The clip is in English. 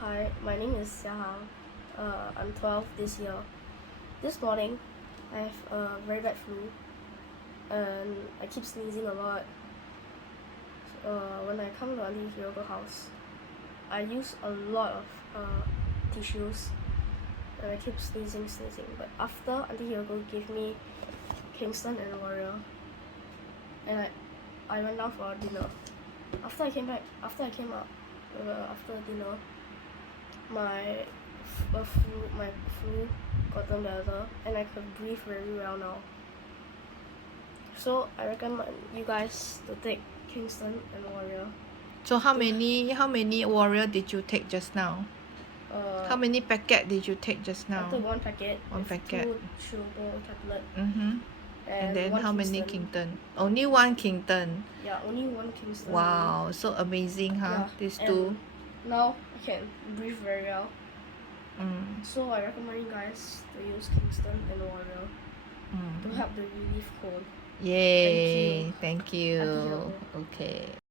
Hi, my name is Jia Hang. I'm 12 this year. This morning, I have a very bad flu, and I keep sneezing a lot. When I come to Aunty Hiroko house, I use a lot of tissues, and I keep sneezing. But after Aunty Hiroko gave me Kington and Warrio, and I went down for dinner. After I came out after dinner, my flu gotten better, and I could breathe very well now. So I recommend you guys to take Kington and Warrio. So how many Warrior did you take just now? How many packet did you take just now? I took one packet. One packet. 2 chewable tablet. And then how many Kington? Oh. Only one Kington. Yeah, only one Kington. Wow, so amazing, huh? Yeah, These and two. now I can breathe very well. So I recommend you guys to use Kington and Warrio to help the relief cold. Yay! Thank you. Aunty Hiroko. Okay.